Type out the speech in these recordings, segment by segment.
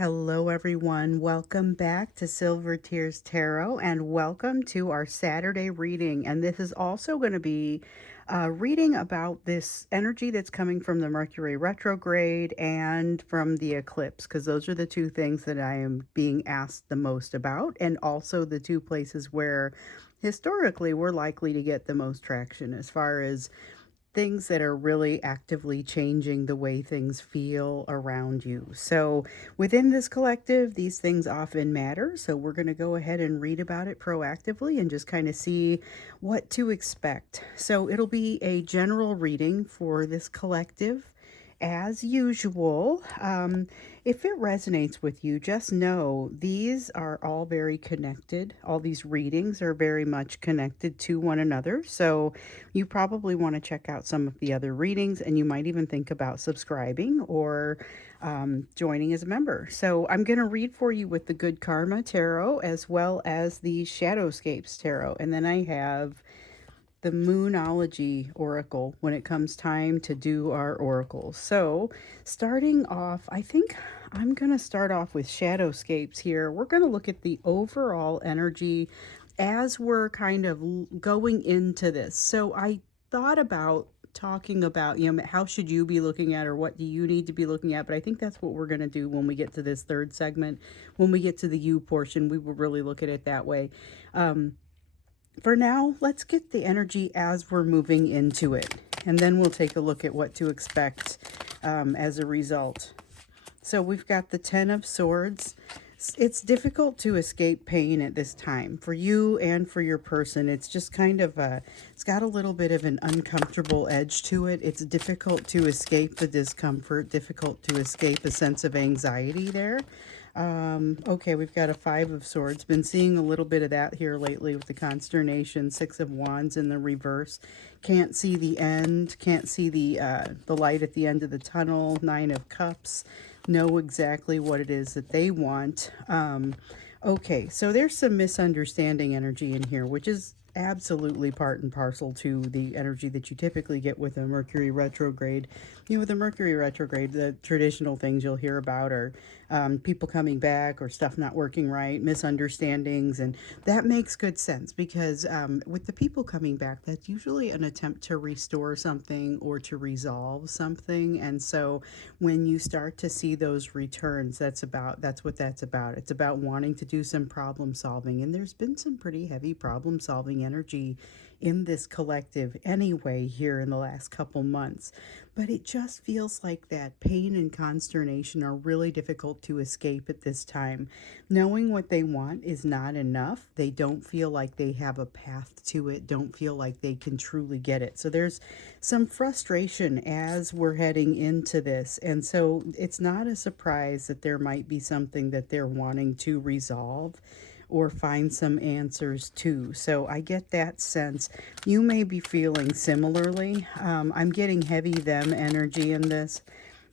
Hello, everyone. Welcome back to Silver Tears Tarot, and welcome to our Saturday reading. And this is also going to be reading about this energy that's coming from the Mercury retrograde and from the eclipse, because those are the two things that I am being asked the most about, and also the two places where historically we're likely to get the most traction as far as things that are really actively changing the way things feel around you. So, within this collective, these things often matter. So, we're going to go ahead and read about it proactively and just kind of see what to expect. So, it'll be a general reading for this collective. As usual, if it resonates with you, just know these are all very connected. All these readings are very much connected to one another. So you probably want to check out some of the other readings, and you might even think about subscribing or joining as a member. So I'm going to read for you with the Good Karma Tarot as well as the Shadowscapes Tarot. And then I have the Moonology Oracle when it comes time to do our oracles. So, starting off, I think I'm going to start off with Shadowscapes here. We're going to look at the overall energy as we're kind of going into this. So, I thought about talking about, how should you be looking at or what do you need to be looking at, but I think that's what we're going to do when we get to this third segment. When we get to the you portion, we will really look at it that way. For now, let's get the energy as we're moving into it, and then we'll take a look at what to expect as a result. So we've got the Ten of Swords. It's difficult to escape pain at this time for you and for your person. It's just kind of it's got a little bit of an uncomfortable edge to it. It's difficult to escape the discomfort, difficult to escape a sense of anxiety there. Okay, we've got a Five of Swords. Been seeing a little bit of that here lately with the Consternation, Six of Wands in the reverse. Can't see the end, can't see the light at the end of the tunnel. Nine of Cups. Know exactly what it is that they want. Okay, so there's some misunderstanding energy in here, which is absolutely part and parcel to the energy that you typically get with a Mercury retrograde. With a Mercury retrograde, the traditional things you'll hear about are people coming back or stuff not working right, misunderstandings, and that makes good sense because with the people coming back, that's usually an attempt to restore something or to resolve something. And so when you start to see those returns, that's what that's about. It's about wanting to do some problem solving, and there's been some pretty heavy problem solving energy in this collective anyway here in the last couple months. But it just feels like that pain and consternation are really difficult to escape at this time. Knowing what they want is not enough. They don't feel like they have a path to it, don't feel like they can truly get it. So there's some frustration as we're heading into this. And so it's not a surprise that there might be something that they're wanting to resolve or find some answers to. So I get that sense. You may be feeling similarly. I'm getting heavy them energy in this,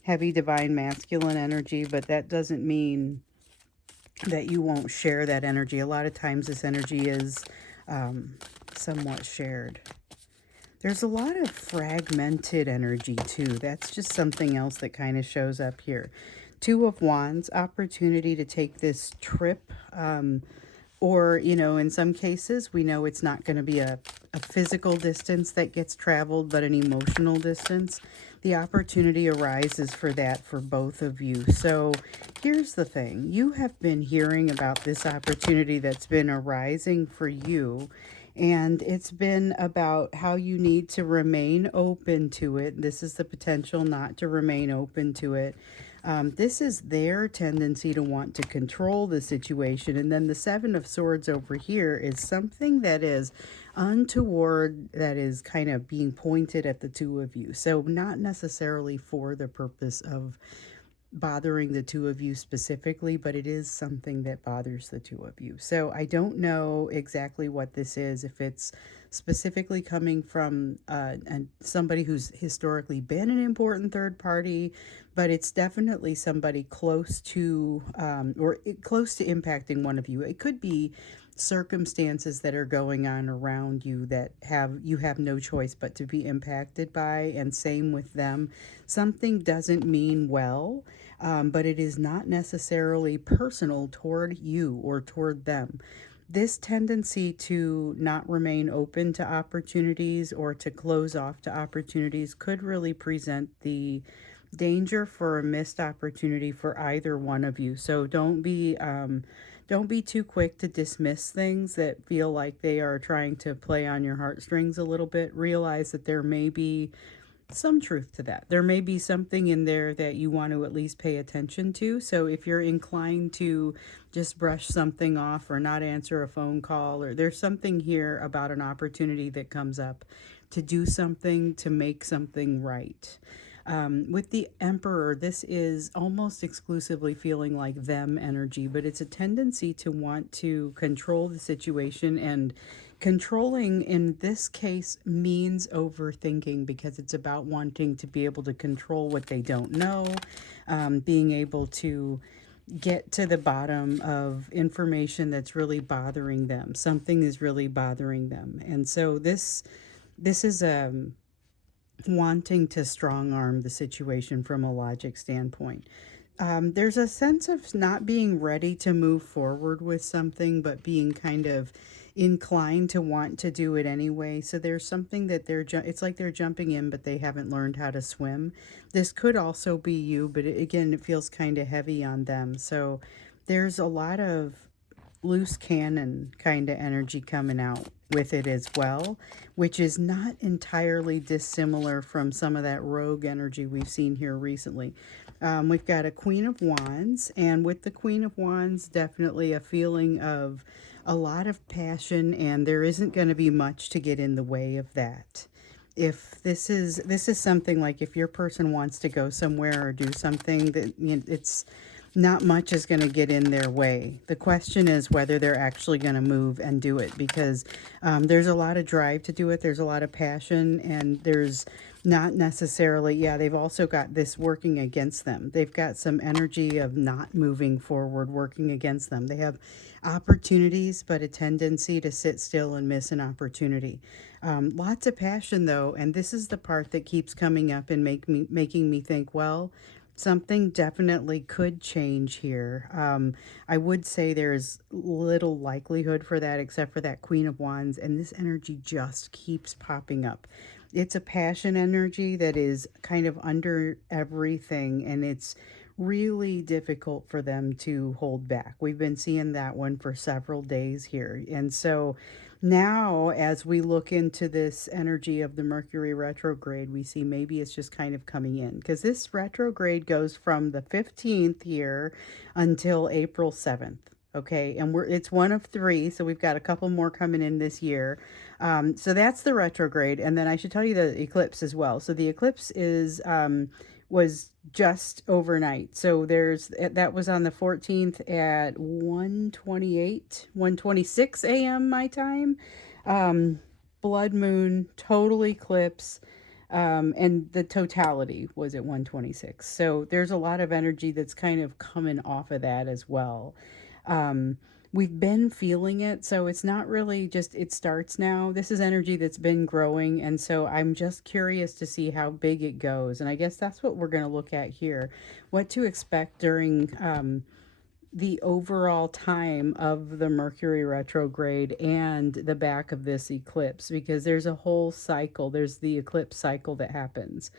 heavy divine masculine energy, but that doesn't mean that you won't share that energy. A lot of times this energy is somewhat shared. There's a lot of fragmented energy too. That's just something else that kind of shows up here. Two of Wands, opportunity to take this trip. Or, in some cases, we know it's not going to be a physical distance that gets traveled, but an emotional distance. The opportunity arises for that for both of you. So here's the thing. You have been hearing about this opportunity that's been arising for you. And it's been about how you need to remain open to it. This is the potential not to remain open to it. This is their tendency to want to control the situation. And then the Seven of Swords over here is something that is untoward, that is kind of being pointed at the two of you. So not necessarily for the purpose of bothering the two of you specifically, but it is something that bothers the two of you. So I don't know exactly what this is, if it's specifically coming from somebody who's historically been an important third party, but it's definitely somebody close to or close to impacting one of you. It could be circumstances that are going on around you that you have no choice but to be impacted by, and same with them. Something doesn't mean well, but it is not necessarily personal toward you or toward them. This tendency to not remain open to opportunities or to close off to opportunities could really present the danger for a missed opportunity for either one of you. So don't be too quick to dismiss things that feel like they are trying to play on your heartstrings a little bit. Realize that there may be some truth to that. There may be something in there that you want to at least pay attention to. So if you're inclined to just brush something off or not answer a phone call, or there's something here about an opportunity that comes up to do something, to make something right. With the Emperor, this is almost exclusively feeling like them energy, but it's a tendency to want to control the situation, and controlling in this case means overthinking, because it's about wanting to be able to control what they don't know, being able to get to the bottom of information that's really bothering them. Something is really bothering them. And so this is wanting to strong arm the situation from a logic standpoint. There's a sense of not being ready to move forward with something, but being kind of inclined to want to do it anyway. So there's something that it's like they're jumping in, but they haven't learned how to swim. This could also be you, but again, it feels kind of heavy on them. So there's a lot of loose cannon kind of energy coming out with it as well, which is not entirely dissimilar from some of that rogue energy we've seen here recently. We've got a Queen of Wands, and with the Queen of Wands, definitely a feeling of a lot of passion, and there isn't going to be much to get in the way of that. If this is something like, if your person wants to go somewhere or do something, that it's not much is going to get in their way. The question is whether they're actually going to move and do it, because there's a lot of drive to do it. There's a lot of passion, and there's not necessarily, they've also got this working against them. They've got some energy of not moving forward working against them. They have opportunities, but a tendency to sit still and miss an opportunity. Lots of passion, though, and this is the part that keeps coming up and making me think, well, something definitely could change here. I would say there's little likelihood for that, except for that Queen of Wands, and this energy just keeps popping up. It's a passion energy that is kind of under everything, and it's really difficult for them to hold back. We've been seeing that one for several days here. And so now, as we look into this energy of the Mercury retrograde, we see maybe it's just kind of coming in, because this retrograde goes from the 15th here until April 7th. Okay, and it's one of three, so we've got a couple more coming in this year. So that's the retrograde, and then I should tell you the eclipse as well. So the eclipse was just overnight. So that was on the 14th at 1:26 a.m. my time. Blood moon, total eclipse, and the totality was at 1:26. So there's a lot of energy that's kind of coming off of that as well. We've been feeling it, so it's not really just it starts now. This is energy that's been growing, and so I'm just curious to see how big it goes. And I guess that's what we're going to look at here, what to expect during the overall time of the Mercury retrograde and the back of this eclipse, because there's a whole cycle. There's the eclipse cycle that happens.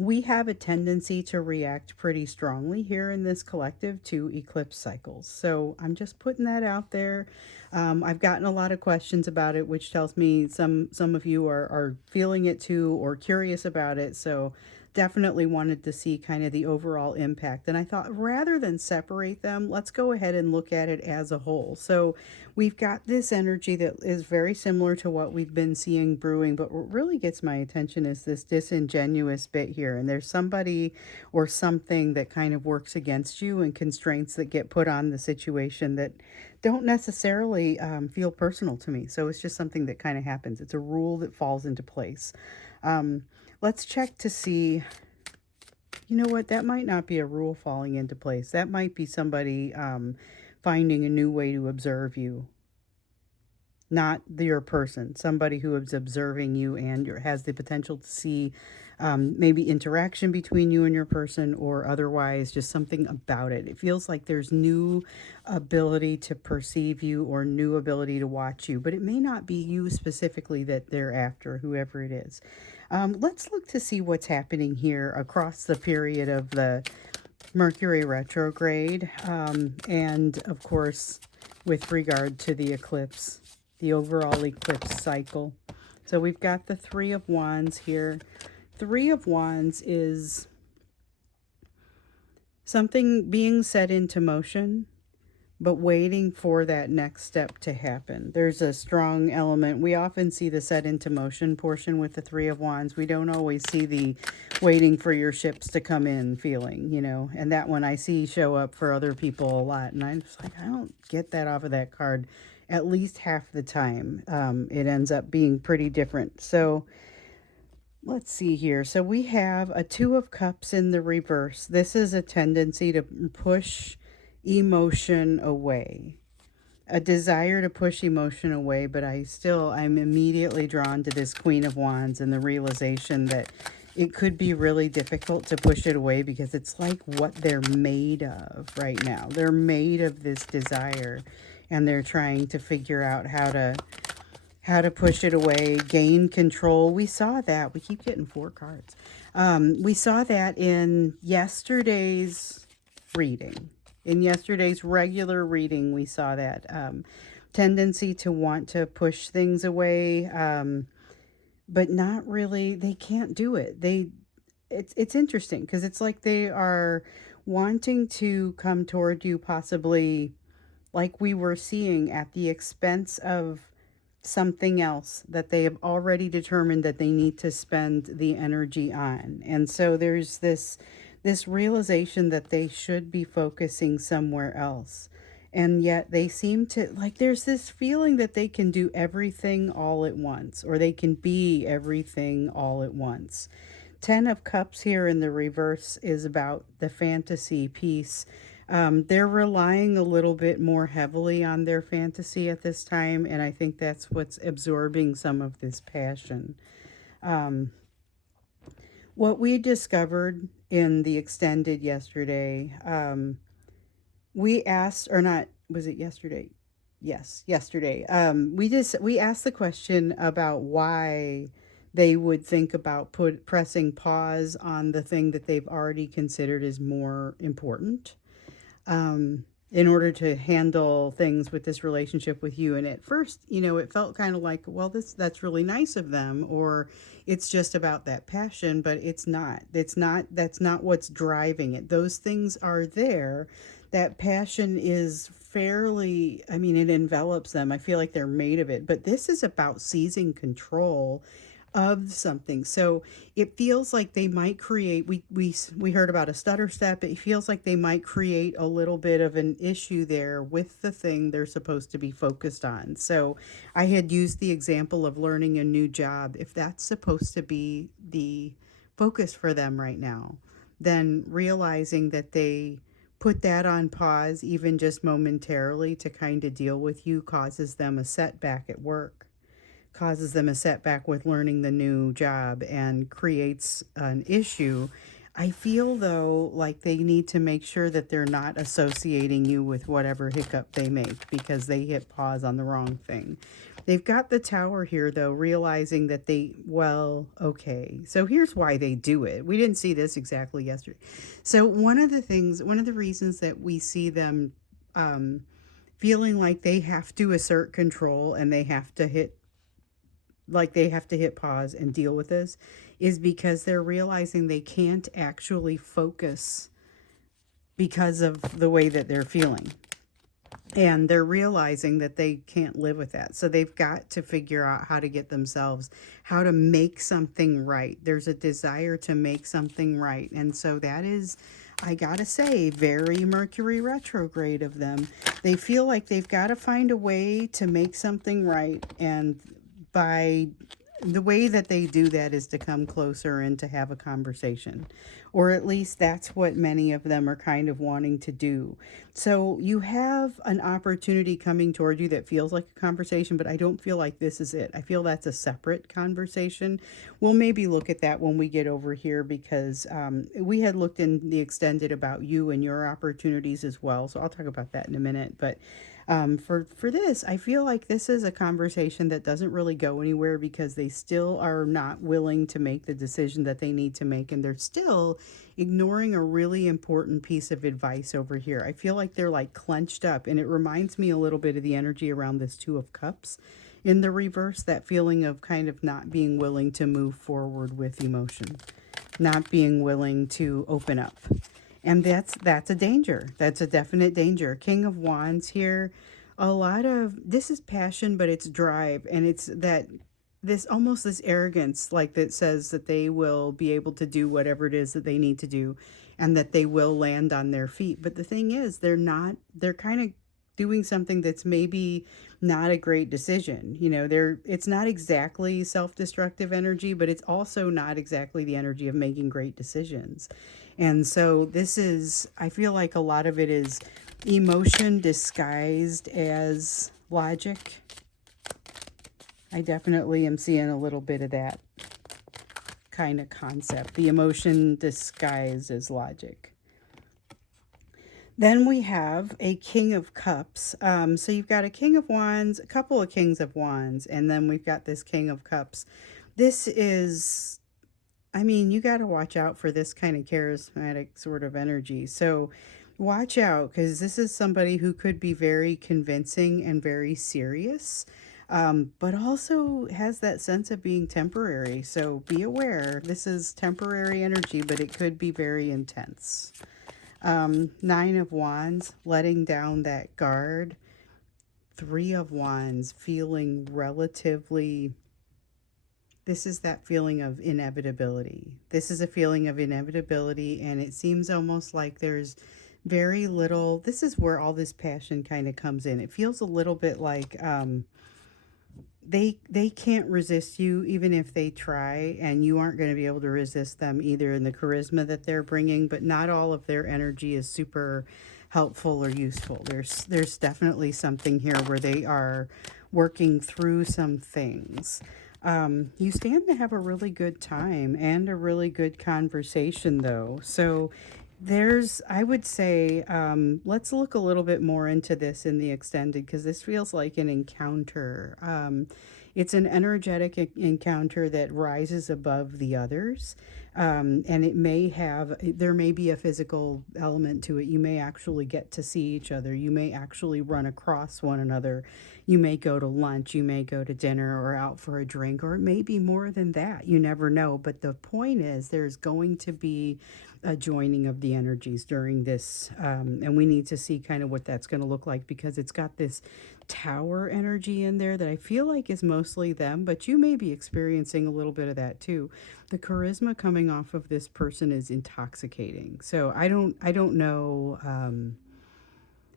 We have a tendency to react pretty strongly here in this collective to eclipse cycles. So I'm just putting that out there. I've gotten a lot of questions about it, which tells me some of you are feeling it too, or curious about it. So definitely wanted to see kind of the overall impact. And I thought, rather than separate them, let's go ahead and look at it as a whole. So we've got this energy that is very similar to what we've been seeing brewing, but what really gets my attention is this disingenuous bit here. And there's somebody or something that kind of works against you, and constraints that get put on the situation that don't necessarily feel personal to me. So it's just something that kind of happens. It's a rule that falls into place. Let's check to see, you know what, that might not be a rule falling into place. That might be somebody finding a new way to observe you. Not your person, somebody who is observing you and has the potential to see maybe interaction between you and your person, or otherwise just something about it. It feels like there's new ability to perceive you or new ability to watch you, but it may not be you specifically that they're after, whoever it is. Let's look to see what's happening here across the period of the Mercury retrograde, and of course with regard to the eclipse, the overall eclipse cycle. So we've got the Three of Wands here. Three of Wands is something being set into motion, but waiting for that next step to happen. There's a strong element. We often see the set into motion portion with the Three of Wands. We don't always see the waiting for your ships to come in feeling, and that one I see show up for other people a lot. And I'm just like, I don't get that off of that card at least half the time. It ends up being pretty different. So let's see here. So we have a Two of Cups in the reverse. This is a tendency to push emotion away, a desire to push emotion away, but I'm immediately drawn to this Queen of Wands and the realization that it could be really difficult to push it away because it's like what they're made of right now. They're made of this desire, and they're trying to figure out how to push it away, gain control. We saw that. We keep getting 4 cards. We saw that in yesterday's reading. In yesterday's regular reading, we saw that tendency to want to push things away, but not really. They can't do it. It's interesting because it's like they are wanting to come toward you, possibly like we were seeing, at the expense of something else that they have already determined that they need to spend the energy on. And so there's this realization that they should be focusing somewhere else. And yet they seem to, like, there's this feeling that they can do everything all at once, or they can be everything all at once. 10 of Cups here in the reverse is about the fantasy piece. They're relying a little bit more heavily on their fantasy at this time, and I think that's what's absorbing some of this passion. What we discovered in the extended yesterday, we asked, or not, was it yesterday? Yes, yesterday. We asked the question about why they would think about pressing pause on the thing that they've already considered as more important, in order to handle things with this relationship with you. And at first, it felt kind of like, well, that's really nice of them, or it's just about that passion, but it's not. That's not what's driving it. Those things are there. That passion is fairly, it envelops them. I feel like they're made of it, but this is about seizing control of something. So it feels like they might create, we heard about a stutter step. It feels like they might create a little bit of an issue there with the thing they're supposed to be focused on. So I had used the example of learning a new job. If that's supposed to be the focus for them right now, then realizing that they put that on pause, even just momentarily, to kind of deal with you, causes them a setback at work, causes them a setback with learning the new job, and creates an issue. I feel, though, like they need to make sure that they're not associating you with whatever hiccup they make because they hit pause on the wrong thing. They've got the Tower here, though, realizing that okay, so here's why they do it. We didn't see this exactly yesterday. So one of the reasons that we see them feeling like they have to assert control and they have to hit pause and deal with this is because they're realizing they can't actually focus because of the way that they're feeling. And they're realizing that they can't live with that. So they've got to figure out how to make something right. There's a desire to make something right. And so that is, I gotta say, very Mercury retrograde of them. They feel like they've got to find a way to make something right. And by the way that they do that is to come closer and to have a conversation, or at least that's what many of them are kind of wanting to do. So you have an opportunity coming toward you that feels like a conversation, but I don't feel like this is it. I feel that's a separate conversation. We'll maybe look at that when we get over here, because we had looked in the extended about you and your opportunities as well, so I'll talk about that in a minute. But for this, I feel like this is a conversation that doesn't really go anywhere, because they still are not willing to make the decision that they need to make, and they're still ignoring a really important piece of advice over here. I feel like they're like clenched up, and it reminds me a little bit of the energy around this Two of Cups in the reverse, that feeling of kind of not being willing to move forward with emotion, not being willing to open up. And that's a danger. That's a definite danger. King of Wands here. A lot of this is passion, but it's drive, and it's that this almost this arrogance, like that says that they will be able to do whatever it is that they need to do, and that they will land on their feet. But the thing is, they're not. They're kind of doing something that's maybe not a great decision. You know, they're it's not exactly self-destructive energy, but it's also not exactly the energy of making great decisions. And so this is, I feel like a lot of it is emotion disguised as logic. I definitely am seeing a little bit of that kind of concept, the emotion disguised as logic. Then we have a King of Cups. So you've got a King of Wands, a couple of Kings of Wands, and then we've got this King of Cups. This is, I mean, you got to watch out for this kind of charismatic sort of energy. So watch out, because this is somebody who could be very convincing and very serious, but also has that sense of being temporary. So be aware, this is temporary energy, but it could be very intense. Nine of Wands, letting down that guard. Three of Wands, feeling relatively, this is that feeling of inevitability. This is a feeling of inevitability, and it seems almost like there's very little, this is where all this passion kind of comes in. It feels a little bit like they can't resist you even if they try, and you aren't going to be able to resist them either in the charisma that they're bringing, but not all of their energy is super helpful or useful. There's definitely something here where they are working through some things. You stand to have a really good time and a really good conversation, though. So there's, I would say, let's look a little bit more into this in the extended, because this feels like an encounter. It's an energetic encounter that rises above the others. And it may have, there may be a physical element to it. You may actually get to see each other. You may actually run across one another. You may go to lunch. You may go to dinner or out for a drink, or it may be more than that. You never know. But the point is, there's going to be a joining of the energies during this. And we need to see kind of what that's going to look like, because it's got this tower energy in there that I feel like is mostly them, but you may be experiencing a little bit of that too. The charisma coming off of this person is intoxicating. So I don't know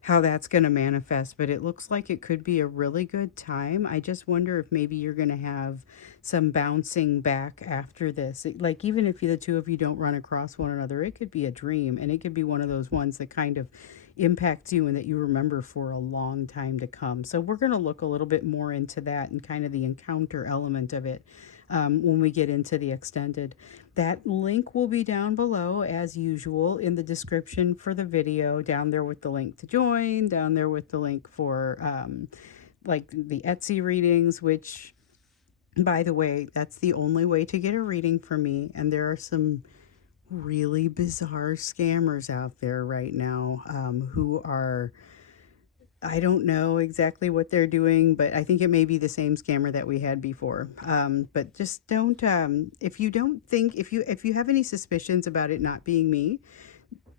how that's going to manifest, but it looks like it could be a really good time. I just wonder if maybe you're going to have some bouncing back after this. Like, even if the two of you don't run across one another, it could be a dream, and it could be one of those ones that kind of impacts you and that you remember for a long time to come. So we're going to look a little bit more into that and kind of the encounter element of it when we get into the extended. That link will be down below as usual in the description for the video, down there with the link to join, down there with the link for like the Etsy readings, which, by the way, that's the only way to get a reading from me. And there are some really bizarre scammers out there right now who are, I don't know exactly what they're doing, but I think it may be the same scammer that we had before. But just don't, if you don't think, if you have any suspicions about it not being me,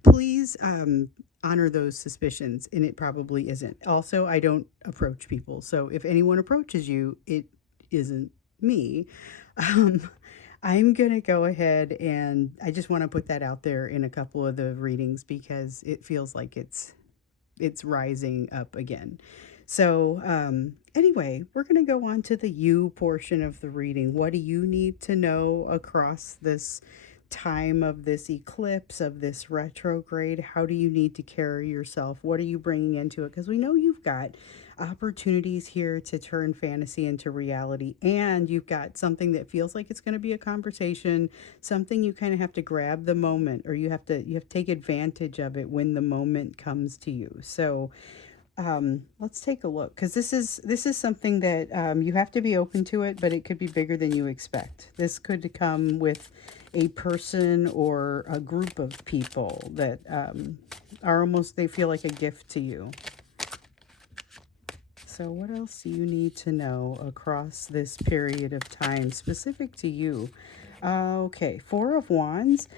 please honor those suspicions, and it probably isn't. Also, I don't approach people, so if anyone approaches you, it isn't me. Um, I'm gonna go ahead, and I just want to put that out there in a couple of the readings, because it feels like it's rising up again. So, anyway, we're going to go on to the you portion of the reading. What do you need to know across this time of this eclipse, of this retrograde? How do you need to carry yourself? What are you bringing into it? Because we know you've got opportunities here to turn fantasy into reality, and you've got something that feels like it's going to be a conversation, something you kind of have to grab the moment, or you have to take advantage of it when the moment comes to you. So let's take a look, because this is something that you have to be open to it, but it could be bigger than you expect. This could come with a person or a group of people that are almost, they feel like a gift to you. So what else do you need to know across this period of time specific to you? Okay, Four of Wands.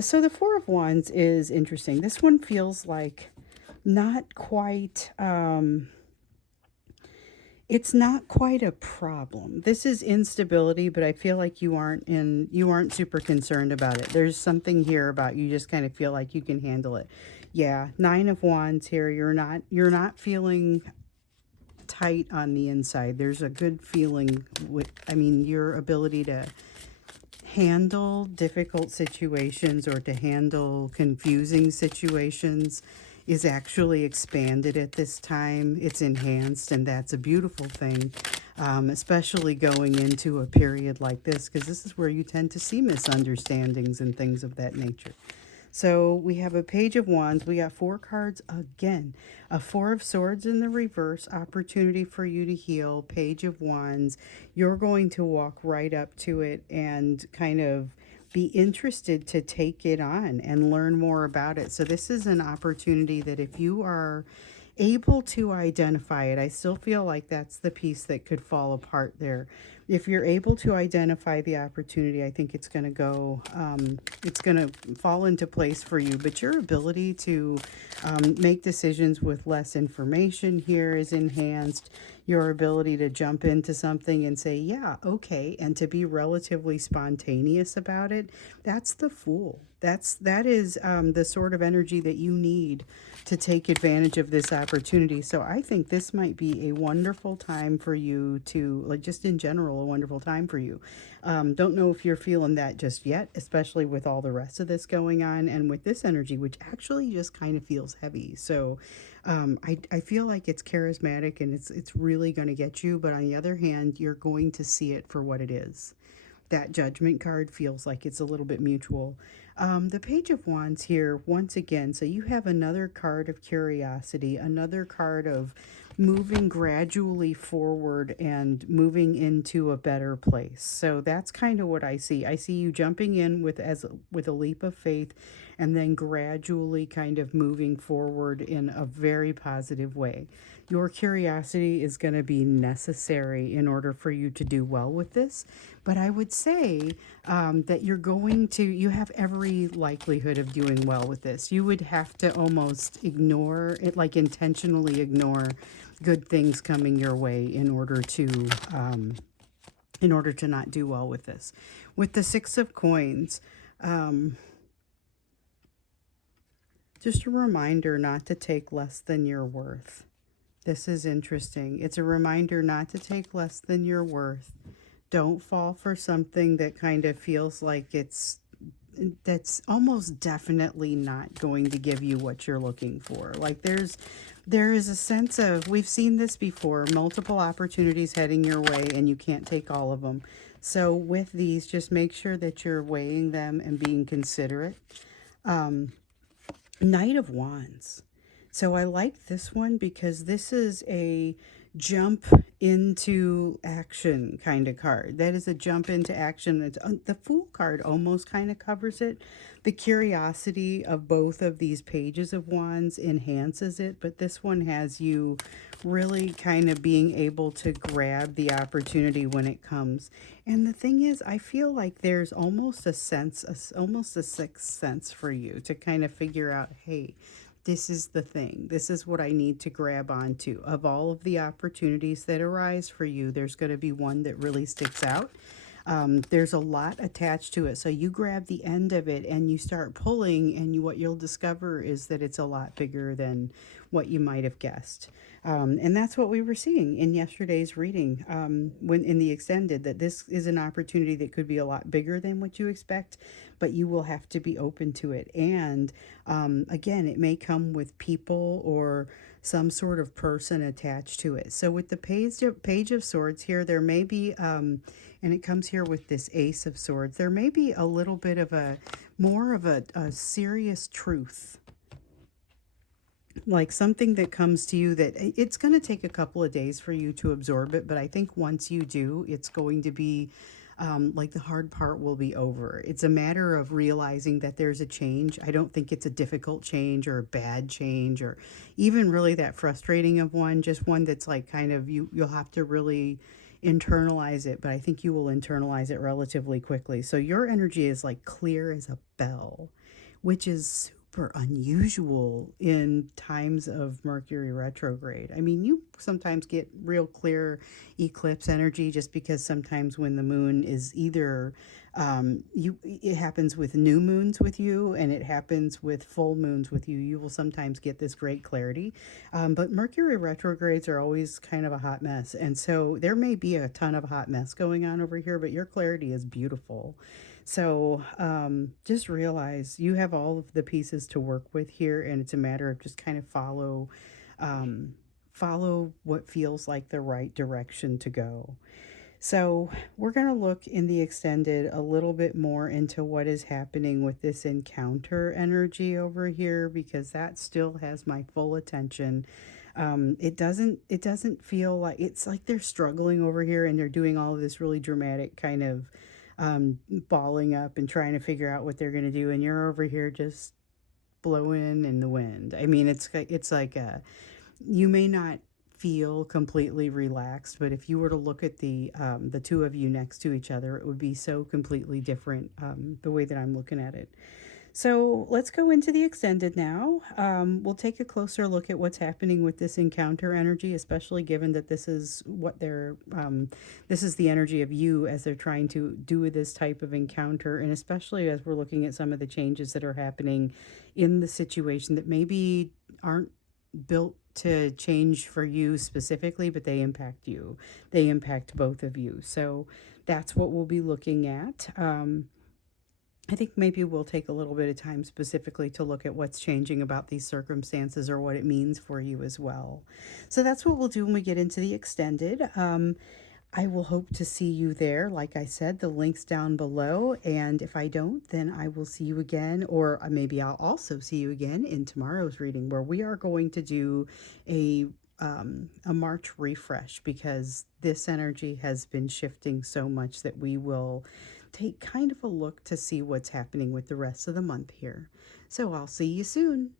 So the Four of Wands is interesting. This one feels like not quite, it's not quite a problem. This is instability, but I feel like you aren't super concerned about it. There's something here about you just kind of feel like you can handle it. Yeah, Nine of Wands here. You're not feeling tight on the inside. There's a good feeling with, I mean, your ability to handle difficult situations or to handle confusing situations is actually expanded at this time. It's enhanced, and that's a beautiful thing, especially going into a period like this, because this is where you tend to see misunderstandings and things of that nature. So we have a Page of Wands. We got four cards again. A Four of Swords in the reverse. Opportunity for you to heal. Page of Wands. You're going to walk right up to it and kind of be interested to take it on and learn more about it. So this is an opportunity that if you are able to identify it, I still feel like that's the piece that could fall apart there. If you're able to identify the opportunity, I think it's going to go, it's going to fall into place for you. But your ability to make decisions with less information here is enhanced. Your ability to jump into something and say, yeah, okay, and to be relatively spontaneous about it, that's the Fool. That is the sort of energy that you need to take advantage of this opportunity. So I think this might be a wonderful time for you to, like, just in general, a wonderful time for you. Don't know if you're feeling that just yet, especially with all the rest of this going on and with this energy, which actually just kind of feels heavy. So I feel like it's charismatic and it's really going to get you. But on the other hand, you're going to see it for what it is. That Judgment card feels like it's a little bit mutual. The Page of Wands here, once again, so you have another card of curiosity, another card of moving gradually forward and moving into a better place. So that's kind of what I see. I see you jumping in with a leap of faith, and then gradually kind of moving forward in a very positive way. Your curiosity is going to be necessary in order for you to do well with this. But I would say that you have every likelihood of doing well with this. You would have to almost ignore it, like intentionally ignore good things coming your way in order to not do well with this. With the Six of Coins, just a reminder not to take less than your worth. This is interesting. It's a reminder not to take less than your worth. Don't fall for something that kind of feels like that's almost definitely not going to give you what you're looking for. Like there is a sense of, we've seen this before, multiple opportunities heading your way and you can't take all of them. So with these, just make sure that you're weighing them and being considerate. Knight of Wands. So I like this one because this is a jump into action kind of card. That is a jump into action. It's, the Fool card almost kind of covers it. The curiosity of both of these Pages of Wands enhances it, but this one has you really kind of being able to grab the opportunity when it comes. And the thing is, I feel like there's almost a sense, almost a sixth sense for you to kind of figure out, hey, this is the thing. This is what I need to grab onto. Of all of the opportunities that arise for you, there's going to be one that really sticks out. There's a lot attached to it. So you grab the end of it and you start pulling, and what you'll discover is that it's a lot bigger than what you might have guessed. And that's what we were seeing in yesterday's reading, when in the extended, that this is an opportunity that could be a lot bigger than what you expect, but you will have to be open to it. And again, it may come with people or some sort of person attached to it. So with the page of swords here, there may be, and it comes here with this ace of swords, there may be a little bit of a more of a serious truth, like something that comes to you that it's going to take a couple of days for you to absorb it, but I think once you do, it's going to be like the hard part will be over. It's a matter of realizing that there's a change. I don't think it's a difficult change or a bad change or even really that frustrating of one, just one that's like kind of you'll have to really internalize it, but I think you will internalize it relatively quickly. So your energy is like clear as a bell, which is super unusual in times of Mercury retrograde. I mean, you sometimes get real clear eclipse energy just because sometimes when the moon is either it happens with new moons with you and it happens with full moons with you. You will sometimes get this great clarity. But Mercury retrogrades are always kind of a hot mess. And so there may be a ton of hot mess going on over here, but your clarity is beautiful. So just realize you have all of the pieces to work with here, and it's a matter of just kind of follow what feels like the right direction to go. So we're going to look in the extended a little bit more into what is happening with this encounter energy over here, because that still has my full attention. It doesn't feel like it's like they're struggling over here and they're doing all of this really dramatic kind of balling up and trying to figure out what they're going to do, and you're over here just blowing in the wind. I mean, it's like you may not feel completely relaxed, but if you were to look at the two of you next to each other, it would be so completely different, the way that I'm looking at it. So let's go into the extended now. We'll take a closer look at what's happening with this encounter energy, especially given that this is what this is the energy of you as they're trying to do this type of encounter, and especially as we're looking at some of the changes that are happening in the situation that maybe aren't built to change for you specifically, but they impact you. They impact both of you. So that's what we'll be looking at. I think maybe we'll take a little bit of time specifically to look at what's changing about these circumstances or what it means for you as well. So that's what we'll do when we get into the extended. I will hope to see you there. Like I said, the link's down below. And if I don't, then I will see you again, or maybe I'll also see you again in tomorrow's reading, where we are going to do a March refresh, because this energy has been shifting so much that we will take kind of a look to see what's happening with the rest of the month here. So I'll see you soon.